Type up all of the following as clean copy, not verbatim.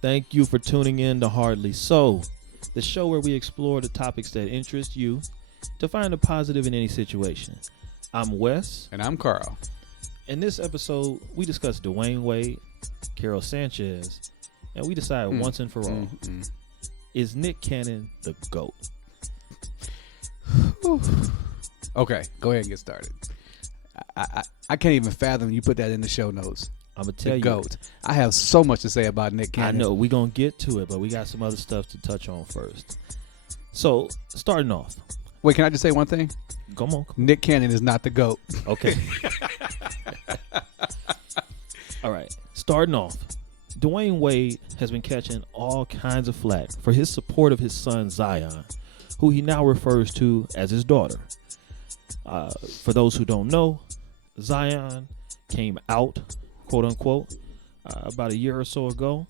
Thank you for tuning in to Hardly So, the show where we explore the topics that interest you to find the positive in any situation. I'm Wes. And I'm Karol. In this episode, we discuss Dwyane Wade, Karol Sanchez, and we decide once and for all, is Nick Cannon the GOAT? Okay, go ahead and get started. I can't even fathom you put that in the show notes. I'm going to tell the you. GOAT. I have so much to say about Nick Cannon. I know. We're going to get to it, but we got some other stuff to touch on first. So, starting off. Wait, can I just say one thing? Come on. Nick Cannon is not the GOAT. Okay. All right. Starting off. Dwyane Wade has been catching all kinds of flack for his support of his son Zion, who he now refers to as his daughter. For those who don't know, Zion came out, quote unquote, about a year or so ago,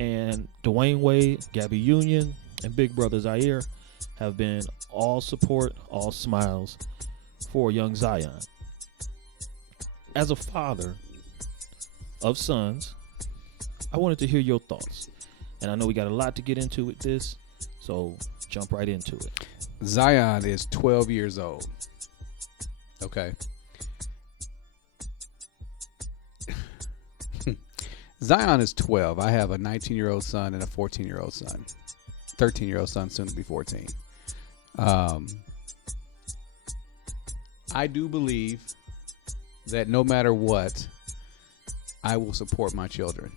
and Dwyane Wade, Gabby Union, and Big Brother Zaire have been all support, all smiles for young Zion. As a father of sons, I wanted to hear your thoughts, and I know we got a lot to get into with this, so jump right into it. Zion is 12 years old. Okay. Zion is 12. I have a 19-year-old son and a 14-year-old son. 13-year-old son, soon to be 14. I do believe that no matter what, I will support my children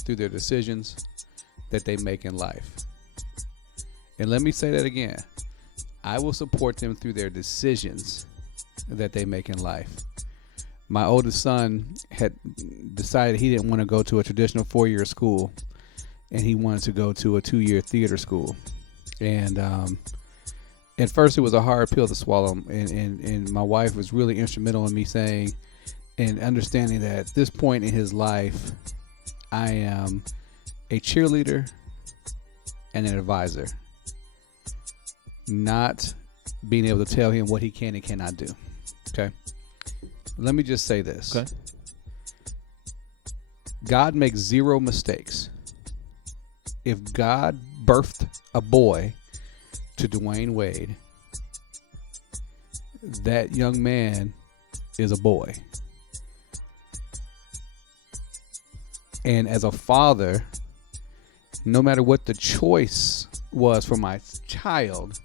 through their decisions that they make in life. And let me say that again. I will support them through their decisions that they make in life. My oldest son had decided he didn't want to go to a traditional 4-year school, and he wanted to go to a 2-year theater school. And at first it was a hard pill to swallow, and my wife was really instrumental in me saying and understanding that at this point in his life, I am a cheerleader and an advisor, not being able to tell him what he can and cannot do. Okay? Let me just say this. Okay. God makes zero mistakes. If God birthed a boy to Dwyane Wade, that young man is a boy. And as a father, no matter what the choice was for my child,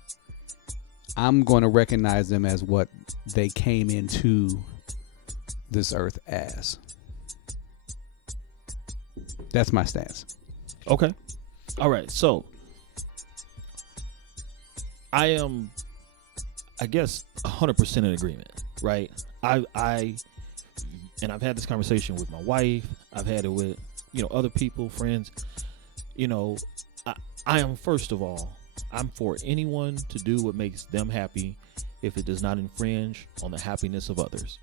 I'm going to recognize them as what they came into this earth as. That's my stance. Okay. All right. So I am, I guess, 100% in agreement, right? I've had this conversation with my wife. I've had it with, other people, friends. I am, first of all, I'm for anyone to do what makes them happy if it does not infringe on the happiness of others.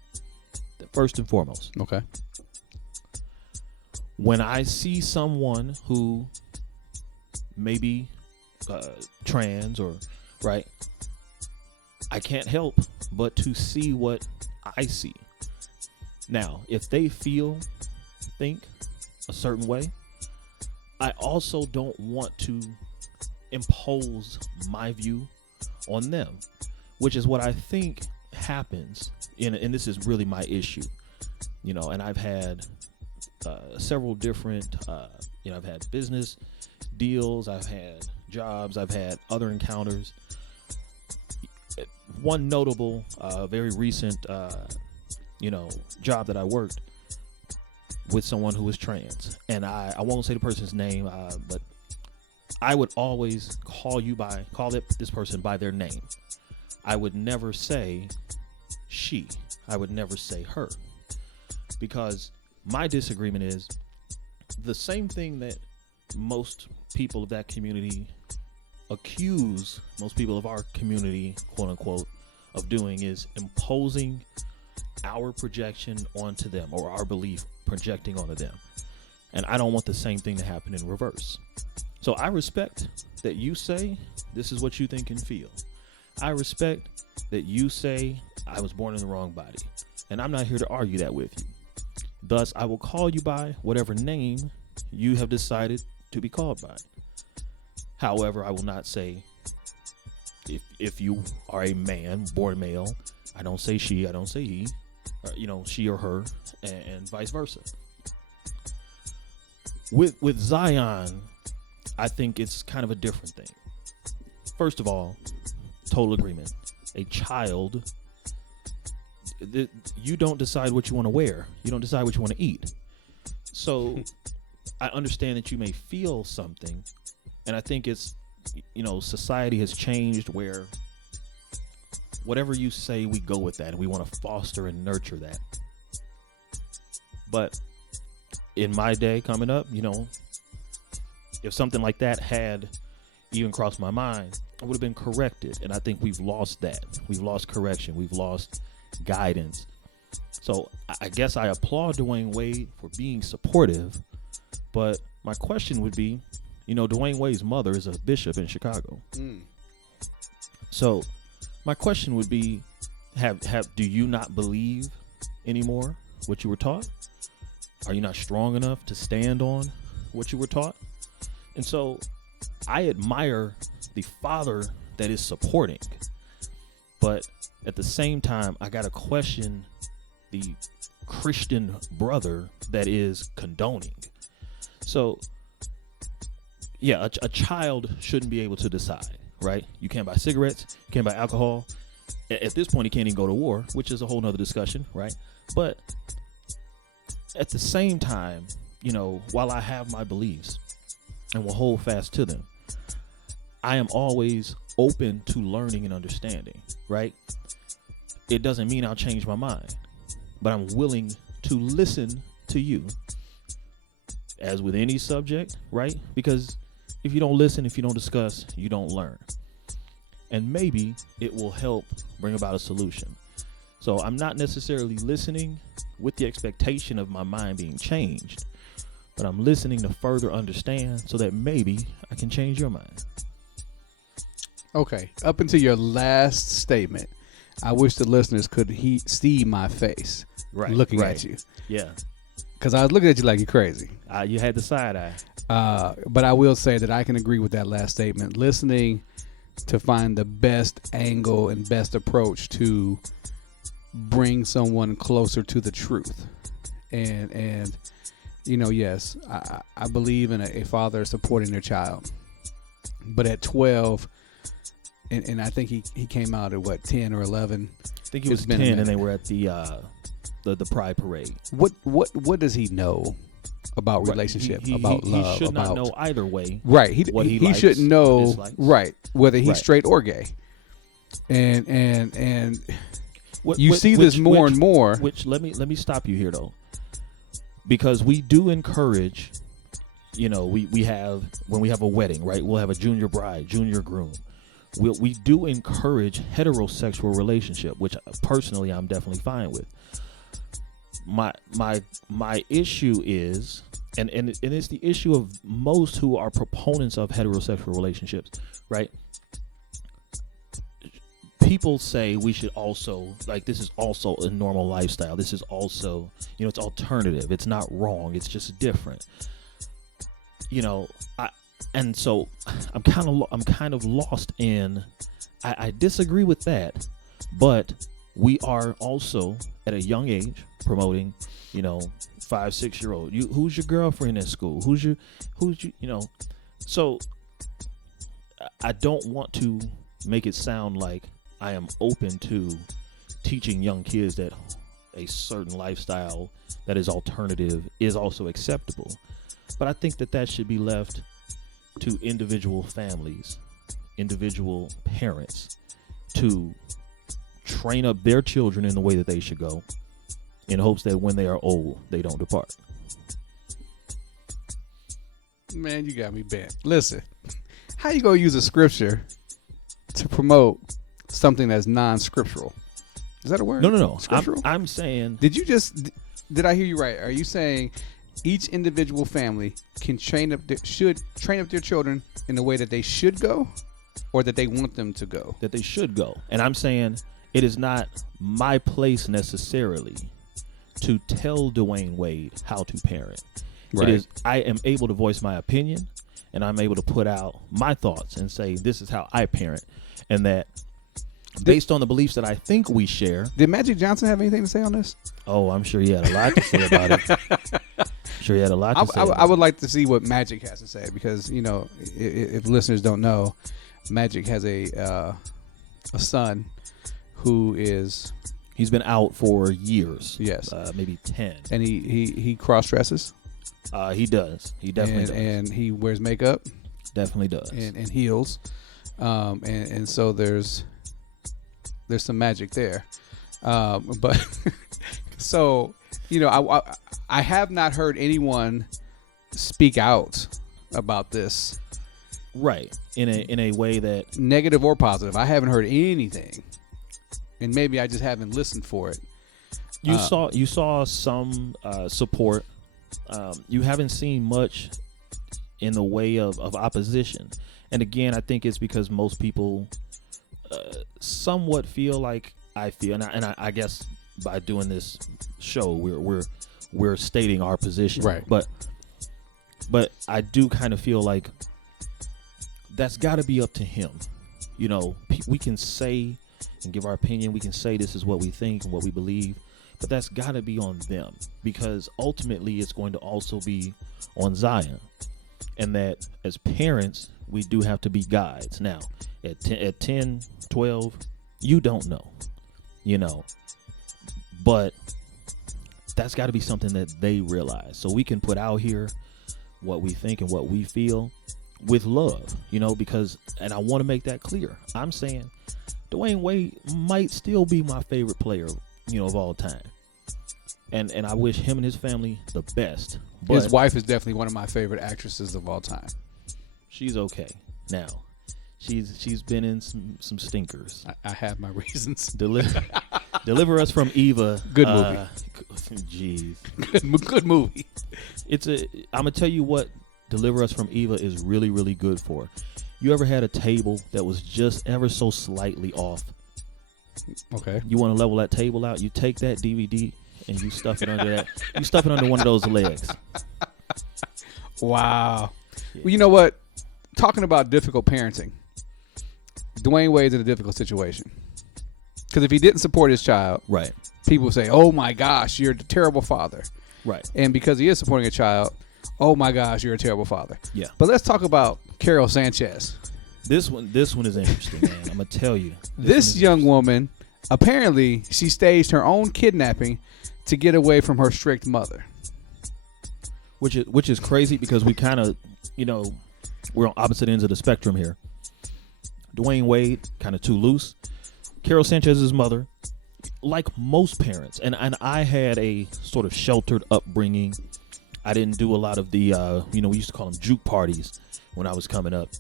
First and foremost. Okay. When I see someone who may be trans or, right, I can't help but to see what I see. Now, if they think a certain way, I also don't want to impose my view on them, which is what I think happens, and this is really my issue, and I've had several different, I've had business deals, I've had jobs, I've had other encounters. One notable, very recent, job that I worked with someone who was trans, and I won't say the person's name, but I would always call this person by their name. I would never say she. I would never say her. Because my disagreement is the same thing that most people of that community accuse most people of our community, quote unquote, of doing is imposing our projection onto them, or our belief projecting onto them. And I don't want the same thing to happen in reverse. So I respect that you say this is what you think and feel. I respect that you say I was born in the wrong body, and I'm not here to argue that with you. Thus, I will call you by whatever name you have decided to be called by. However, I will not say if you are a man, born male, I don't say she, I don't say he, or, she or her, and vice versa. With Zion, I think it's kind of a different thing. First of all, total agreement. A child, you don't decide what you want to wear. You don't decide what you want to eat. So I understand that you may feel something, and I think it's, society has changed where whatever you say, we go with that, and we want to foster and nurture that. But in my day coming up, if something like that had even crossed my mind, I would have been corrected. And I think we've lost that. We've lost correction. We've lost guidance. So I guess I applaud Dwyane Wade for being supportive. But my question would be, Dwyane Wade's mother is a bishop in Chicago. So my question would be, do you not believe anymore what you were taught? Are you not strong enough to stand on what you were taught? And so I admire the father that is supporting, but at the same time, I got to question the Christian brother that is condoning. So yeah, a child shouldn't be able to decide, right? You can't buy cigarettes, you can't buy alcohol. At this point, he can't even go to war, which is a whole nother discussion, right? But at the same time, while I have my beliefs and will hold fast to them, I am always open to learning and understanding, right? It doesn't mean I'll change my mind, but I'm willing to listen to you, as with any subject, right? Because if you don't listen, if you don't discuss, you don't learn. And maybe it will help bring about a solution. So I'm not necessarily listening with the expectation of my mind being changed, but I'm listening to further understand so that maybe I can change your mind. Okay, up until your last statement, I wish the listeners could see my face looking at you. Yeah. Because I was looking at you like you're crazy. You had the side eye. But I will say that I can agree with that last statement. Listening to find the best angle and best approach to bring someone closer to the truth. And yes, I believe in a father supporting their child. But at 12, and I think he came out at 10 or 11. I think he was 10, and they were at the Pride Parade. What does he know about relationship, about love? He should not know either way. Right. He shouldn't know whether he's Right. straight or gay. And you see this more and more. Which let me stop you here though, because we do encourage. We have, when we have a wedding, right? We'll have a junior bride, junior groom. We do encourage heterosexual relationship, which personally I'm definitely fine with. My issue is, and it's the issue of most who are proponents of heterosexual relationships, right? People say we should also, this is also a normal lifestyle. This is also, it's alternative. It's not wrong. It's just different. And so I'm kind of lost in, I disagree with that, but we are also at a young age promoting, 5-6-year-old. Who's your girlfriend at school? Who's your, so I don't want to make it sound like I am open to teaching young kids that a certain lifestyle that is alternative is also acceptable. But I think that should be left to individual families, individual parents to train up their children in the way that they should go, in hopes that when they are old, they don't depart. Man, you got me bent. Listen, how you gonna use a scripture to promote something that's non-scriptural? Is that a word? No. Scriptural? I'm saying. Did I hear you right? Are you saying each individual family can should train up their children in the way that they should go, or that they want them to go? That they should go. And I'm saying it is not my place necessarily to tell Dwyane Wade how to parent. Right. It is, I am able to voice my opinion, and I'm able to put out my thoughts and say this is how I parent, and that based on the beliefs that I think we share. Did Magic Johnson have anything to say on this? Oh, I'm sure he had a lot to say about it. Sure, he had a lot to say. I would like to see what Magic has to say, because if listeners don't know, Magic has a son who is. He's been out for years. Yes, maybe 10. And he cross dresses. He does. He definitely does. And he wears makeup. Definitely does. And heels. And so there's some magic there. But so I have not heard anyone speak out about this. Right. In a way that negative or positive. I haven't heard anything. And maybe I just haven't listened for it. You saw some support. You haven't seen much in the way of opposition. And again, I think it's because most people somewhat feel like I feel, and I guess by doing this show, we're stating our position, right? But I do kind of feel like that's got to be up to him. We can say and give our opinion. We can say this is what we think and what we believe, but that's got to be on them, because ultimately it's going to also be on Zion. And that as parents, we do have to be guides. Now, at 10, 12, you don't know, but that's got to be something that they realize. So we can put out here what we think and what we feel with love, because, and I want to make that clear. I'm saying Dwyane Wade might still be my favorite player, of all time. And I wish him and his family the best. But his wife is definitely one of my favorite actresses of all time. She's okay now. She's been in some stinkers. I have my reasons. Deliver Us from Eva. Good movie. Jeez. Good movie. I'm gonna tell you what Deliver Us from Eva is really, really good for. You ever had a table that was just ever so slightly off? Okay. You want to level that table out? You take that DVD and you stuff it under that. You stuff it under one of those legs. Wow. Yeah. Well, you know what? Talking about difficult parenting, Dwyane Wade's in a difficult situation. Because if he didn't support his child, right, people would say, "Oh my gosh, you're a terrible father." Right. And because he is supporting a child, "Oh my gosh, you're a terrible father." Yeah. But let's talk about Karol Sanchez. This one is interesting, man. I'm gonna tell you. This young woman, apparently, she staged her own kidnapping to get away from her strict mother. Which is crazy, because we kind of, we're on opposite ends of the spectrum here. Dwyane Wade, kind of too loose. Karol Sanchez's mother, like most parents, and I had a sort of sheltered upbringing. I didn't do a lot of the, we used to call them juke parties when I was coming up.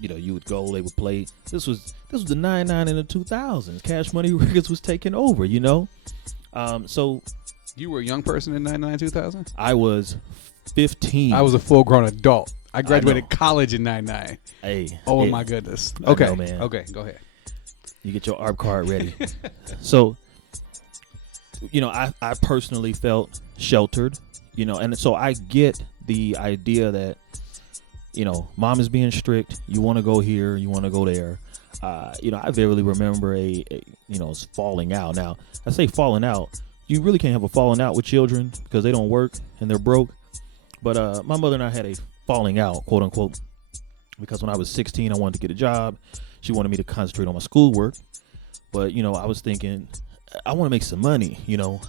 You would go, they would play. This was the 99 and the 2000s. Cash Money Records was taking over, So you were a young person in 99, 2000? I was 15. I was a full-grown adult. I graduated college in 99. Hey. Oh, my goodness. Okay. I know, man. Okay, go ahead. You get your ARP card ready. So, I personally felt sheltered, and so I get the idea that, mom is being strict. You want to go here, you want to go there. I vividly remember a falling out. Now, I say falling out. You really can't have a falling out with children because they don't work and they're broke. But my mother and I had a falling out, quote unquote, because when I was 16, I wanted to get a job. She wanted me to concentrate on my schoolwork. But, I was thinking, I want to make some money.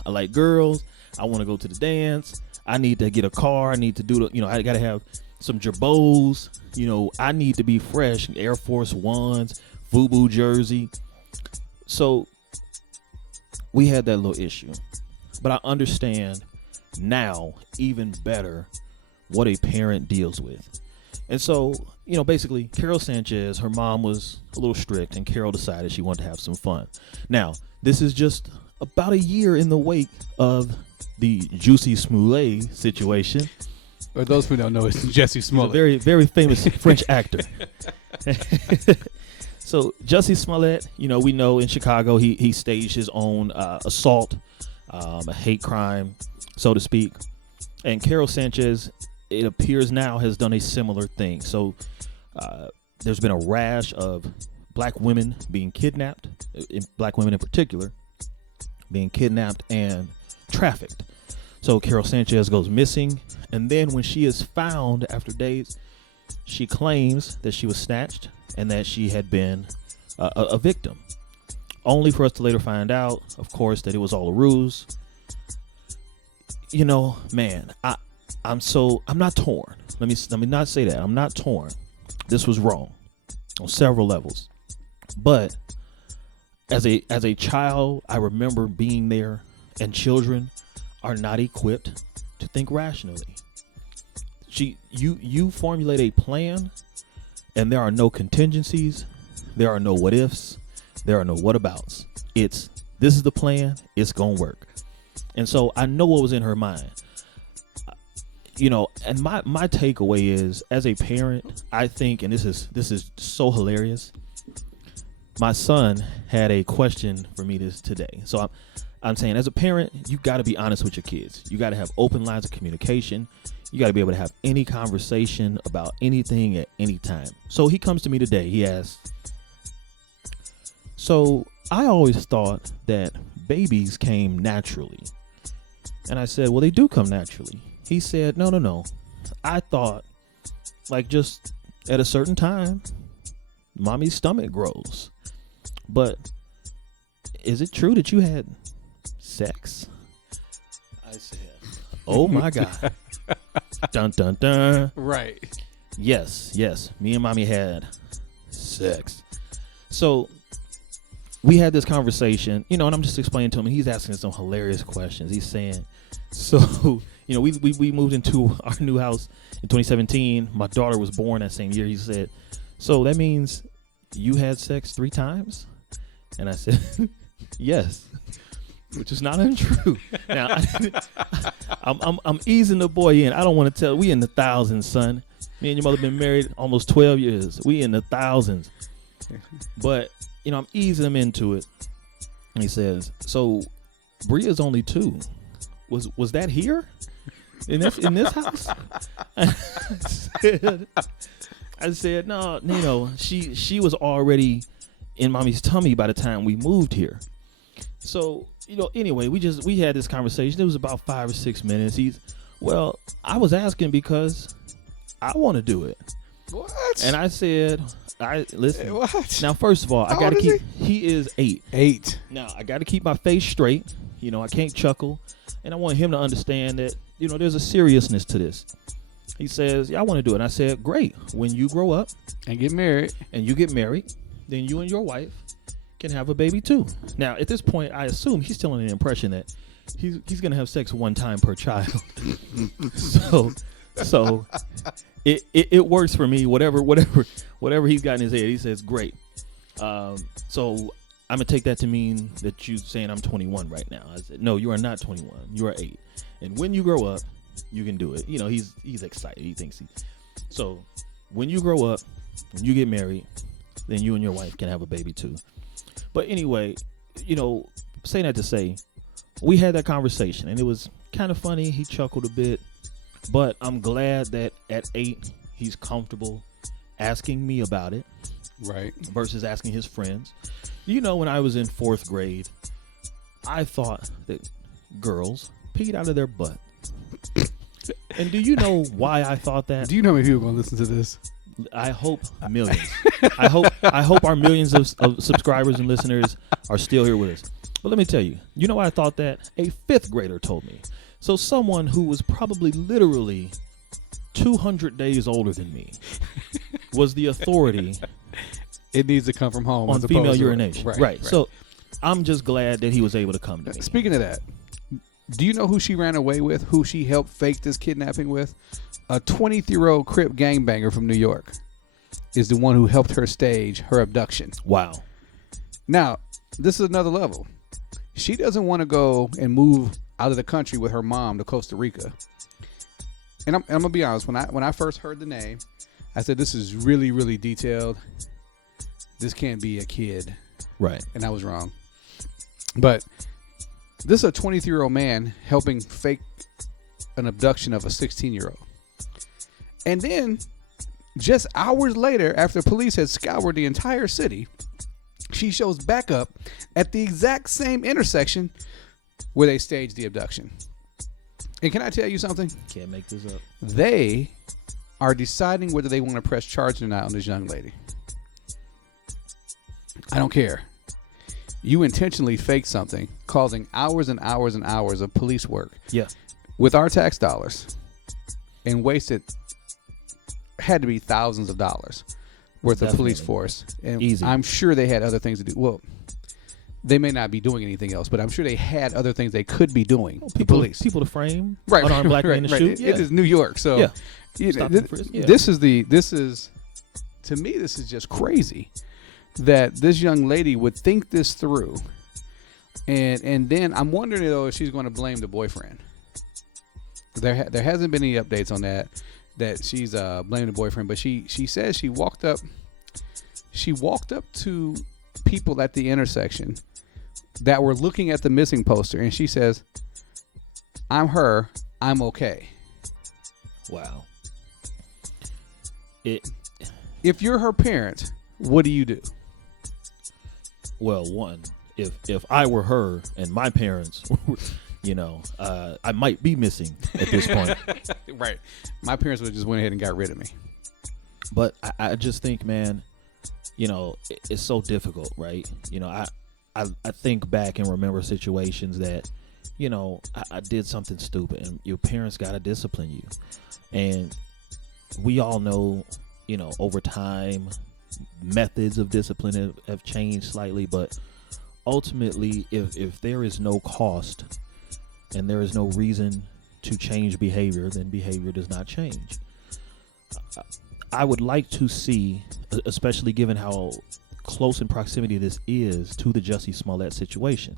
I like girls. I want to go to the dance. I need to get a car. I need to do I got to have some jabos. I need to be fresh. Air Force Ones, FUBU jersey. So we had that little issue. But I understand now even better what a parent deals with. And so, basically, Karol Sanchez, her mom was a little strict, and Karol decided she wanted to have some fun. Now, this is just about a year in the wake of the Jussie Smollett situation. For those who don't know, it's Jussie Smollett. He's a very, very famous French actor. So, Jussie Smollett, we know in Chicago, he staged his own assault, a hate crime, so to speak. And Karol Sanchez it appears now has done a similar thing. So there's been a rash of black women being kidnapped, black women in particular, being kidnapped and trafficked. So Karol Sanchez goes missing, and then when she is found after days, she claims that she was snatched and that she had been a victim, only for us to later find out, of course, that it was all a ruse. You know, man, I'm not torn. Let me not say that. I'm not torn. This was wrong on several levels. But as a child, I remember being there, and children are not equipped to think rationally. You formulate a plan, and there are no contingencies, there are no what ifs, there are no what abouts. This is the plan, it's gonna work. And so I know what was in her mind. You know, and my takeaway is, as a parent, I think, and this is so hilarious. My son had a question for me today. So I'm saying, as a parent, you got to be honest with your kids. You got to have open lines of communication. You got to be able to have any conversation about anything at any time. So he comes to me today. He asks, so I always thought that babies came naturally. And I said, well, they do come naturally. He said, no. I thought, like, just at a certain time, mommy's stomach grows. But is it true that you had sex? I said, oh my God. Dun, dun, dun. Right. Yes. Me and mommy had sex. So we had this conversation, you know, and I'm just explaining to him, and he's asking some hilarious questions. He's saying, so, you know, we moved into our new house in 2017. My daughter was born that same year. He said, so that means you had sex 3 times? And I said, yes, which is not untrue. Now, I'm easing the boy in. I don't want to tell. We in the thousands, son. Me and your mother been married almost 12 years. We in the thousands. But, you know, I'm easing him into it. And he says, so Bria's only 2. Was that here? In this house? I said, no, you know, she was already in mommy's tummy by the time we moved here. So, you know, anyway, we had this conversation. It was about 5 or 6 minutes. I was asking because I want to do it. What? And I said, listen. What? Now, first of all, I got to keep. He is 8. 8. Now, I got to keep my face straight. You know, I can't chuckle, and I want him to understand that, you know, there's a seriousness to this. He says, yeah, I want to do it. And I said, great. When you grow up and get married, then you and your wife can have a baby too. Now, at this point, I assume he's still under the impression that he's going to have sex 1 time per child. So it works for me. Whatever he's got in his head, he says, great. So I'm going to take that to mean that you're saying I'm 21 right now. I said, no, you are not 21. You are 8. And when you grow up, you can do it. You know, he's excited. He thinks so when you grow up, when you get married, then you and your wife can have a baby too. But anyway, you know, saying that to say, we had that conversation, and it was kind of funny. He chuckled a bit, but I'm glad that at 8, he's comfortable asking me about it. Right. Versus asking his friends. You know, when I was in 4th grade, I thought that girls peed out of their butt. And do you know why I thought that? Do you know how many people are going to listen to this? I hope millions. I hope our millions of subscribers and listeners are still here with us. But let me tell you, you know why I thought that? A 5th grader told me. So someone who was probably literally 200 days older than me was the authority. It needs to come from home on female urination. Right. So I'm just glad that he was able to come to me. Speaking of that, do you know who she ran away with? Who she helped fake this kidnapping with? A 23-year-old Crip gangbanger from New York is the one who helped her stage her abduction. Wow. Now, this is another level. She doesn't want to go and move out of the country with her mom to Costa Rica. And I'm going to be honest. When I first heard the name, I said, this is really, really detailed. This can't be a kid. Right. And I was wrong. But this is a 23-year-old man helping fake an abduction of a 16-year-old. And then just hours later, after police had scoured the entire city, she shows back up at the exact same intersection where they staged the abduction. And can I tell you something? Can't make this up. They are deciding whether they want to press charges or not on this young lady. I don't care. You intentionally faked something, causing hours and hours and hours of police work. Yeah. With our tax dollars, and wasted, had to be thousands of dollars worth of police force. And Easy. I'm sure they had other things to do. Well, they may not be doing anything else, but I'm sure they had other things they could be doing. Well, the police, people to frame, right? Unarmed black men to shoot. It is New York, so yeah. This is to me, this is just crazy that this young lady would think this through, and then I'm wondering though if she's going to blame the boyfriend. There hasn't been any updates on that she's blaming the boyfriend, but she says she walked up to people at the intersection that were looking at the missing poster, and she says, "I'm her, I'm okay." Wow. If you're her parent, what do you do? Well, one, if I were her and my parents were, I might be missing at this point. Right. My parents would have just went ahead and got rid of me. But I just think, man, it's so difficult, right? I think back and remember situations that, I did something stupid and your parents got to discipline you. And we all know, over time, methods of discipline have changed slightly. But ultimately, if there is no cost and there is no reason to change behavior, then behavior does not change. I would like to see, especially given how close in proximity this is to the Jussie Smollett situation,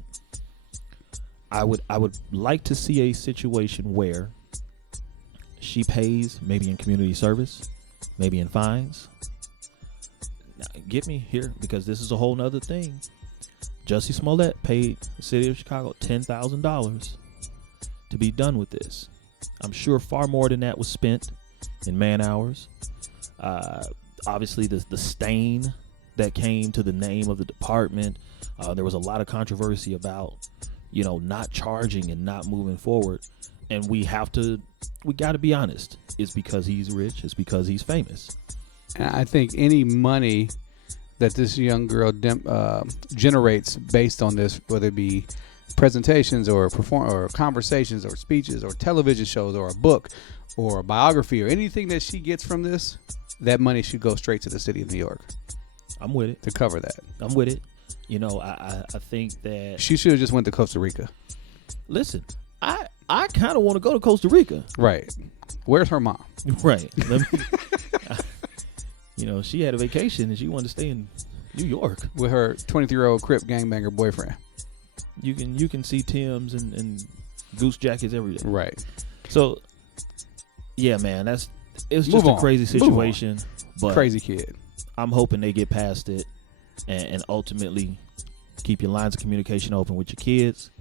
I would like to see a situation where she pays, maybe in community service, maybe in fines. Now, get me here, because this is a whole nother thing. Jussie Smollett paid the city of Chicago $10,000 to be done with this. I'm sure far more than that was spent in man hours. Obviously, the stain that came to the name of the department. There was a lot of controversy about, not charging and not moving forward. And we got to be honest. It's because he's rich. It's because he's famous. And I think any money that this young girl generates based on this, whether it be presentations or conversations or speeches or television shows or a book or a biography or anything that she gets from this, that money should go straight to the city of New York. I'm with it. To cover that. I'm with it. I think that she should have just went to Costa Rica. Listen, I kind of want to go to Costa Rica. Right. Where's her mom? Right. She had a vacation and she wanted to stay in New York with her 23-year-old Crip gangbanger boyfriend. You can see Timbs and goose jackets every day. Right. So, yeah, man, it's just a crazy situation. But crazy kid. I'm hoping they get past it and ultimately keep your lines of communication open with your kids.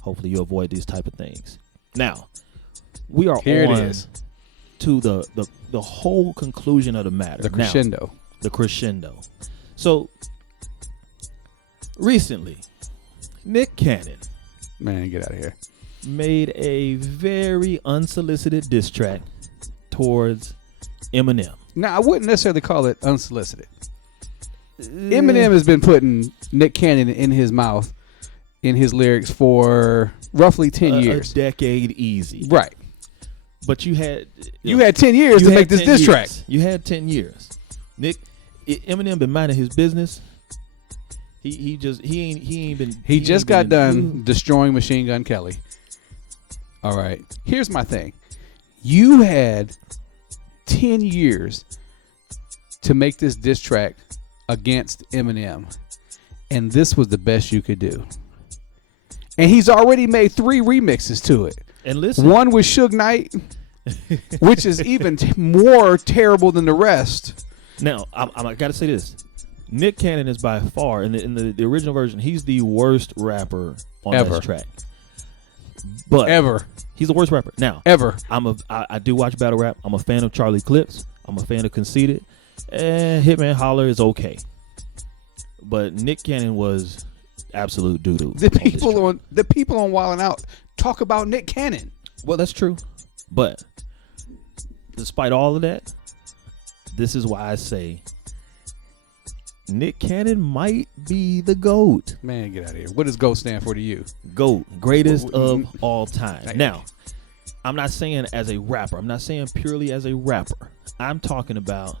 Hopefully you avoid these type of things. Now, we are on to the whole conclusion of the matter. The crescendo. Now, the crescendo. So, recently, Nick Cannon, man, get out of here, made a very unsolicited diss track towards Eminem. Now, I wouldn't necessarily call it unsolicited. Eminem has been putting Nick Cannon in his mouth, in his lyrics for roughly 10 years. A decade easy. Right. But you had 10 years to make this diss track. You had 10 years. Eminem been minding his business. He ain't been. He just got done destroying Machine Gun Kelly. All right. Here's my thing. You had 10 years to make this diss track against Eminem, and this was the best you could do. And he's already made 3 remixes to it. And listen, one with Suge Knight, which is even more terrible than the rest. Now, I got to say this. Nick Cannon is by far, in the original version, he's the worst rapper on this track. But Ever. he's the worst rapper. Now, Ever. I do watch battle rap. I'm a fan of Charlie Clips. I'm a fan of Conceited. And Hitman Holler is okay. But Nick Cannon was absolute doo-doo. The people on Wildin' Out talk about Nick Cannon. Well, that's true. But despite all of that, this is why I say Nick Cannon might be the GOAT. Man, get out of here. What does GOAT stand for to you? GOAT, greatest of all time. Now, I'm not saying as a rapper. I'm not saying purely as a rapper. I'm talking about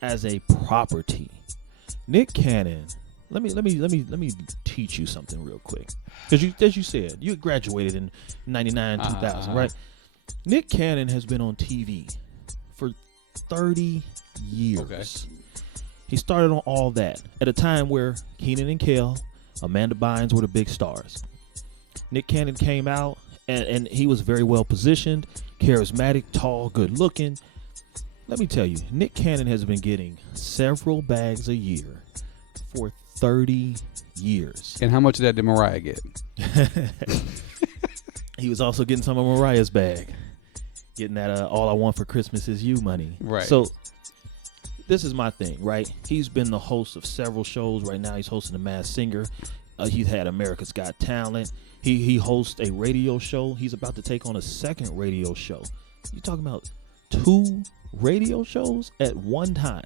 as a property. Nick Cannon. Let me teach you something real quick. Because as you said, you graduated in 99, 2000, right? Nick Cannon has been on TV for 30 years. Okay. He started on All That at a time where Keenan and Kel, Amanda Bynes were the big stars. Nick Cannon came out and he was very well positioned, charismatic, tall, good looking. Let me tell you, Nick Cannon has been getting several bags a year for 30 years. And how much of that did Mariah get? He was also getting some of Mariah's bag. Getting that All I Want for Christmas Is You money. Right. So this is my thing, right? He's been the host of several shows. Right now he's hosting The Masked Singer. He's had America's Got Talent. He hosts a radio show. He's about to take on a second radio show. You're talking about 2 radio shows at one time.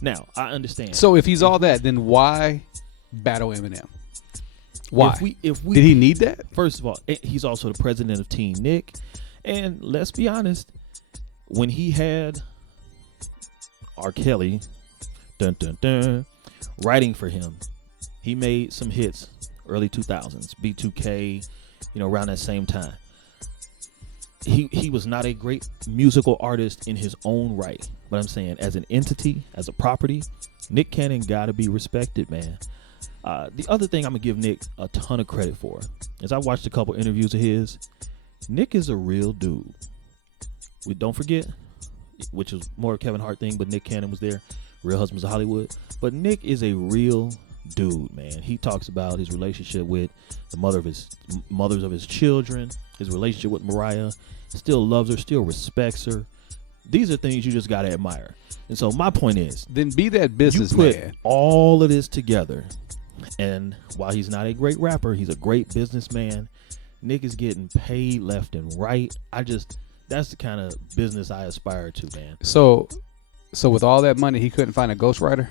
Now, I understand. So if he's all that, then why battle Eminem? Why? If we did he need that? First of all, he's also the president of Team Nick. And let's be honest, when he had R. Kelly writing for him, he made some hits early 2000s, B2K, around that same time. He was not a great musical artist in his own right, but I'm saying as an entity, as a property, Nick Cannon got to be respected, man. The other thing I'm going to give Nick a ton of credit for is I watched a couple interviews of his. Nick is a real dude. We don't forget, which is more a Kevin Hart thing, but Nick Cannon was there. Real Husbands of Hollywood. But Nick is a real dude, man. He talks about his relationship with the mothers of his children, his relationship with Mariah. Still loves her, still respects her. These are things you just got to admire. And so my point is, then be that businessman. You put all of this together, and while he's not a great rapper, he's a great businessman. Nick is getting paid left and right. That's the kind of business I aspire to, man. So with all that money, he couldn't find a ghostwriter?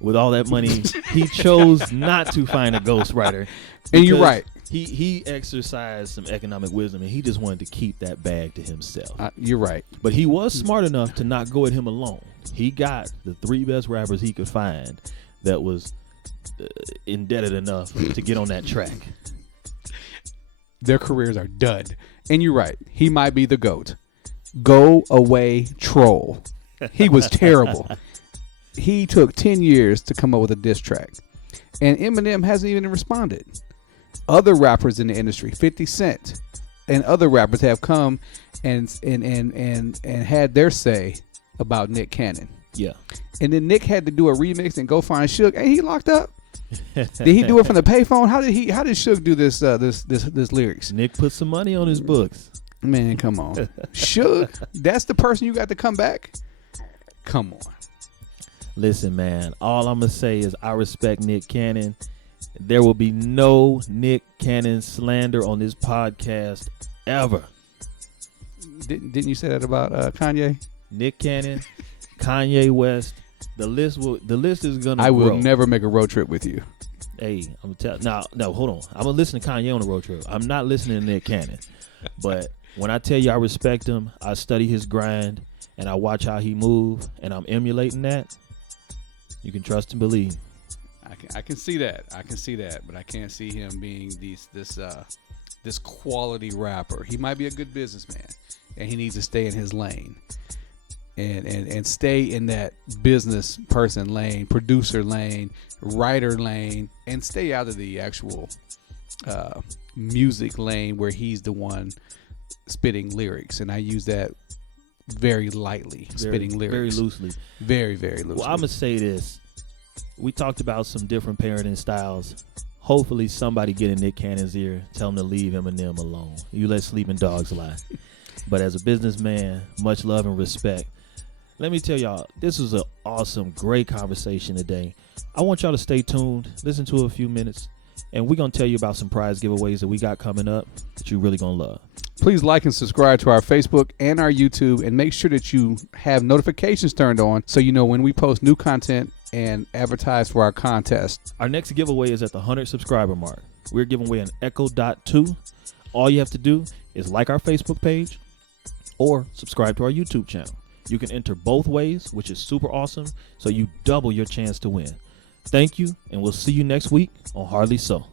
With all that money, he chose not to find a ghostwriter. And you're right. He exercised some economic wisdom, and he just wanted to keep that bag to himself. You're right. But he was smart enough to not go at him alone. He got the 3 best rappers he could find that was indebted enough to get on that track. Their careers are dud. And you're right. He might be the GOAT. Go away, troll. He was terrible. He took 10 years to come up with a diss track. And Eminem hasn't even responded. Other rappers in the industry, 50 Cent and other rappers have come and had their say about Nick Cannon. Yeah. And then Nick had to do a remix and go find Suge. Ain't he locked up? Did he do it from the payphone? How did Suge do this lyrics? Nick put some money on his books. Man, come on. Suge, that's the person you got to come back? Come on. Listen, man, all I'm going to say is I respect Nick Cannon. There will be no Nick Cannon slander on this podcast ever. Didn't you say that about Kanye? Nick Cannon, Kanye West. The list is gonna. I will grow. never make a road trip with you. Hey, I'm gonna tell. No, hold on. I'm gonna listen to Kanye on the road trip. I'm not listening to Nick Cannon. But when I tell you I respect him, I study his grind, and I watch how he move, and I'm emulating that. You can trust and believe. I can see that. But I can't see him being this quality rapper. He might be a good businessman, and he needs to stay in his lane. And stay in that business person lane, producer lane, writer lane, and stay out of the actual music lane where he's the one spitting lyrics. And I use that very lightly, spitting lyrics. Very loosely. Very, very loosely. Well, I'm going to say this. We talked about some different parenting styles. Hopefully somebody get in Nick Cannon's ear, tell him to leave Eminem alone. You let sleeping dogs lie. But as a businessman, much love and respect. Let me tell y'all, this was an awesome, great conversation today. I want y'all to stay tuned, listen to a few minutes, and we're going to tell you about some prize giveaways that we got coming up that you're really going to love. Please like and subscribe to our Facebook and our YouTube, and make sure that you have notifications turned on so you know when we post new content and advertise for our contest. Our next giveaway is at the 100 subscriber mark. We're giving away an Echo Dot 2. All you have to do is like our Facebook page or subscribe to our YouTube channel. You can enter both ways, which is super awesome, so you double your chance to win. Thank you, and we'll see you next week on Hardly So.